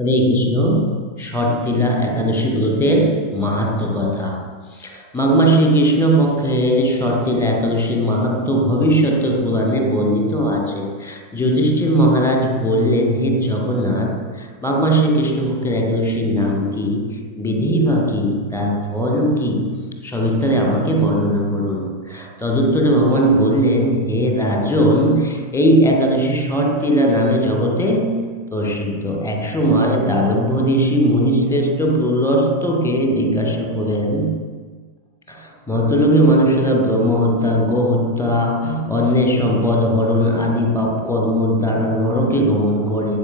হরে কৃষ্ণ। শর্তিলা একাদশী ব্রতের মাহাত্ম্য কথা। মাঘ মাসে কৃষ্ণপক্ষের শর্তিলা একাদশীর মাহাত্ম্য ভবিষ্যতের পুরাণে বর্ণিত আছে। যুধিষ্ঠির মহারাজ বললেন, হে জগন্নাথ, মাঘ মাসে কৃষ্ণপক্ষের একাদশীর নাম কি, বিধি বা কি, তার ফল কি, সবিস্তারে আমাকে বর্ণনা করুন। তদুত্তরে ভগবান বললেন, হে রাজন, এই একাদশী শর্তিলা নামে জগতে প্রসিদ্ধ। একসময় দালভ্য ঋষি মুনিশ্রেষ্ঠ প্রলস্তকে জিজ্ঞাসা করেন, মর্তলোকের মানুষেরা ব্রহ্মহত্যা, গোহত্যা, অন্যের সম্পদ হরণ আদি পাপ কর্ম দ্বারা নরকে গমন করে।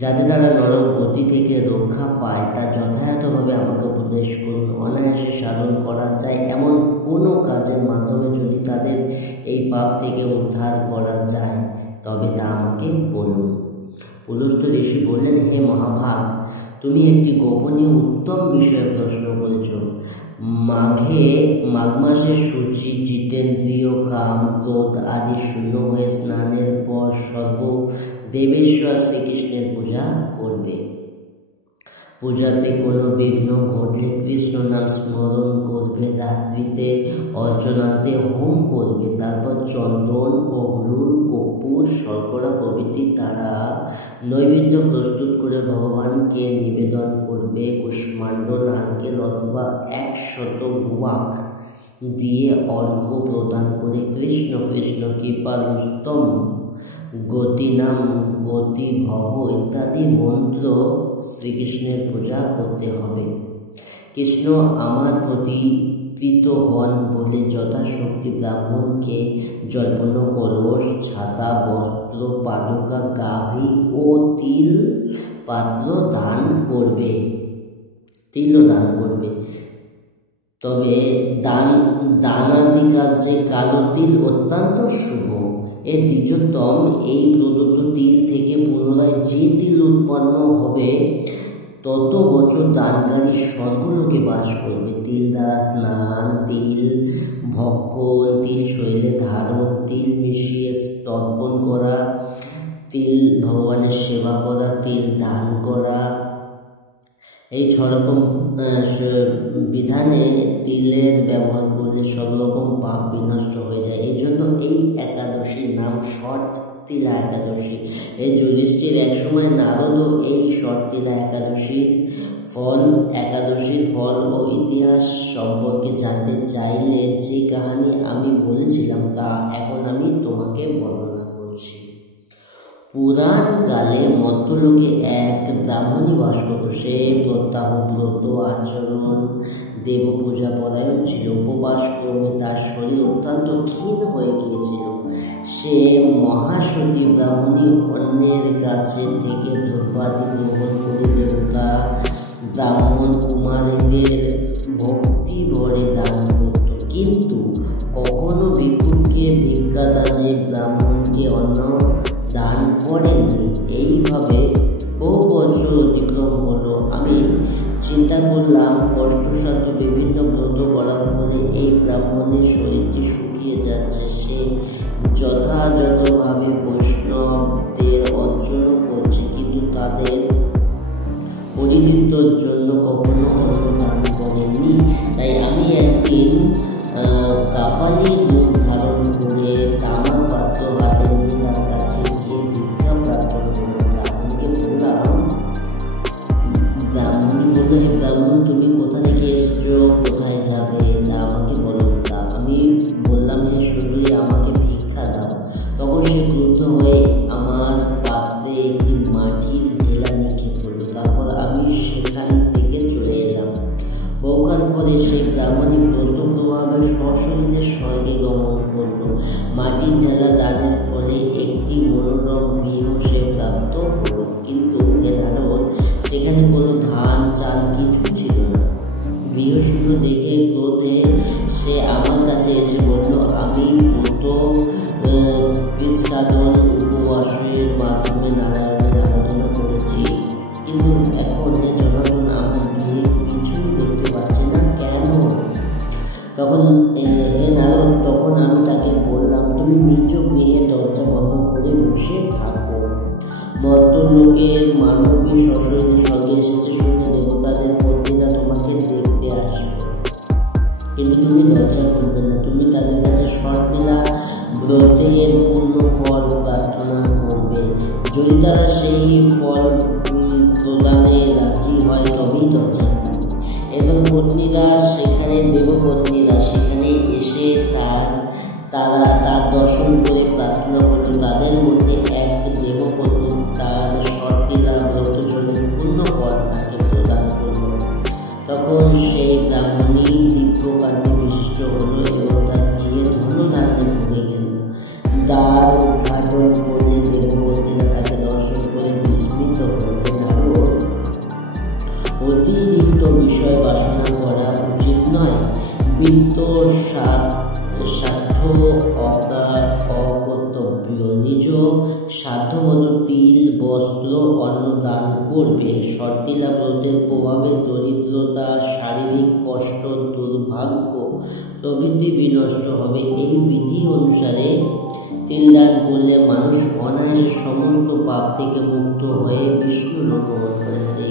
যাদের দ্বারা নরক গতি থেকে রক্ষা পায় তা যথাযথভাবে আমাকে উপদেশ করুন। অনায়াসে সাধন করা যায় এমন কোনো কাজের মাধ্যমে যদি তাদের এই পাপ থেকে উদ্ধার করা যায় তবে তা আমাকে বলুন। পুলস্ত্য ঋষি বললেন, হে মহাভাগ, তুমি একটি গোপনীয় উত্তম বিষয়ে প্রশ্ন করেছ। মাঘ মাসে শুচি, জিতেন্দ্রিয়, কাম, ক্রোধ আদি শূন্য হয়ে স্নানের পর দেবেশ্বর শ্রীকৃষ্ণের পূজা করবে। পূজাতে কোনো বিঘ্ন ঘটলে কৃষ্ণ নাম স্মরণ করবে। রাত্রিতে অর্চনাতে হোম করবে। তারপর চন্দন, অগ্রুর, কর্পূর, শর্করা প্রভৃতি দ্বারা নৈবেদ্য প্রস্তুত করে ভগবানকে নিবেদন করবে। কুষ্মাণ্ড, নারকেল অথবা 100 গুয়াক দিয়ে অর্ঘ্য প্রদান করে কৃষ্ণ কৃষ্ণ কৃপালুস্তম গতিনাম গতি ভব ইত্যাদি মন্ত্র শ্রীকৃষ্ণের পূজা করতে হবে। কৃষ্ণ আমার প্রতি প্রীত হন বলে যথাশক্তি ব্রাহ্মণকে জল্পন, কলস, ছাতা, বস্ত্র, পাদুকা, গাভী ও তিল পাত্র দান করবে। তবে দানাদি কার্যে কালো তিল অত্যন্ত শুভ। এর দ্বিজোত্তম, এই প্রদত্ত তিল থেকে পুনরায় যে তিল উৎপন্ন হবে তত বছর দানকারী স্বর্গলোকে বাস করবে। তিল দ্বারা স্নান, তিল ভক্ষণ, তিল শরীরে ধারণ, তিল মিশিয়ে তর্পণ করা, তিল ভগবানের সেবা করা, তিল দান করা, এই 6 রকম বিধানে তিলের ব্যবহার করলে সব রকম পাপ বিনষ্ট হয়ে যায়। এই জন্য এই একাদশীর নাম শর্তিলা একাদশী। এই যুধিষ্ঠির একসময় নারদও এই শর্তিলা একাদশীর ফল ও ইতিহাস সম্পর্কে জানতে চাইলে যে কাহিনী আমি বলেছিলাম তা এখন আমি তোমাকে বর্ণনা করছি। পুরাণকালে মর্ত্যলোকে এক ব্রাহ্মণী বাস করত। সে প্রত্যাহ, ব্রত আচরণ, দেবপূজা পরায়ণ ছিল। উপবাস ক্রমে তার শরীর অত্যন্ত ক্ষীণ হয়ে গিয়েছিল। সে মহাসতী ব্রাহ্মণী অন্যের কাছে থেকে দ্রব্যাদি গ্রহণ করে দেবতা, ব্রাহ্মণ, কুমারীদের ভক্তি ভরে দান করত, কিন্তু কখনো ভিক্ষুককে ভিক্ষাদানে, ব্রাহ্মণকে অন্ন দান করেননি। এইভাবে বহু বছর অতিক্রম হলো। আমি চিন্তা করলাম, কষ্টসাধ্য বিভিন্ন ব্রত করার ফলে এই ব্রাহ্মণের শরীরটি শুকিয়ে যাচ্ছে। সে যথাযথভাবে বৈষ্ণবদের অর্চনা করছে, কিন্তু তাদের পরিতৃপ্তির জন্য কখনো অন্ন দান করেননি। তাই আমি একদিন কাপালির রূপ ধারণ করে তামার পাত্র হাতে নিয়ে তার কাছে গিয়ে ভিক্ষা প্রার্থনা করলাম। ব্রাহ্মণকে বললাম, ব্রাহ্মণী বলল, হে ব্রাহ্মণ, তুমি কোথা থেকে এসেছো, কোথায় যাবে তা আমাকে বলো। আমি বললাম, হে সুন্দরী, আমাকে ভিক্ষা দাও। তখন সে ক্রুদ্ধ হয়ে আমার পাত্রে একটি মাটির ঢেলা নিক্ষেপ করলো। তারপর আমি সেখান থেকে চলে এলাম। বহুকাল পরে সেই ব্রাহ্মণী ব্রতপ্রভাবে সশরীরে স্বর্গে গমন করল। মাটির ঢেলা দানের ফলে একটি মনোরম গৃহ সে প্রাপ্ত হল। কিন্তু হে নারদ, সেখানে কোনো ধান, চাল কিছু ছিল না। গৃহশুদ্ধ দেখে ক্রোধে সে আমার কাছে এসে বলল, আমি ব্রত কৃচ্ছাদন উপবাসের মাধ্যমে নারায়ণের আরাধনা করেছি, কিন্তু এখন হে জনার্দন, আমার গৃহে কিছুই দেখতে পাচ্ছি না, কেন? হে নারদ, তখন আমি তাকে বললাম, তুমি নিজ গৃহে দরজা বন্ধ করে বসে থাকো। মর্ত্যলোকের মানবী সশরীরে স্বর্গে এসেছে শুনে দেবতাদের পত্নীরা তোমাকে দেখতে আসবে, কিন্তু তুমি দরজা খুলবে না। তুমি তাদের কাছে শর্তিলা ব্রতের পূর্ণ ফল প্রার্থনা করবে। যদি তারা সেই ফল প্রদানে রাজি হয় তবেই দরজা খুলবে। এবং পত্নীরা সেখানে, দেবপত্নীরা সেখানে এসে তার দর্শন করে প্রার্থনা করল। তাদের মধ্যে এক দেবপত্নী তার শর্তিলা ব্রতজনের পূর্ণ ফল তাকে প্রদান করল। তখন সেই ব্রাহ্মণী দিব্যকান্তি বিশিষ্ট হল এবং তার গৃহে ধন্যধান্যে ভরে গেল। দ্বার উদ্ঘাটন করলে দেবপত্নীরা তাকে দর্শন করে বিস্মিত হল। অতিরিক্ত বিষয় বাসনা করা উচিত নয়। বৃত্ত স্বার্থ অকর্তব্য। নিজ সাধ্যমতো তিল, বস্ত্র, অন্ন দান করবে। শর্তিলা ব্রতের প্রভাবে দরিদ্রতা, শারীরিক কষ্ট, দুর্ভাগ্য প্রভৃতি বিনষ্ট হবে। এই বিধি অনুসারে তিল দান করলে মানুষ অনায়াসে সমস্ত পাপ থেকে মুক্ত হয়ে বিষ্ণু লোক গমন করে।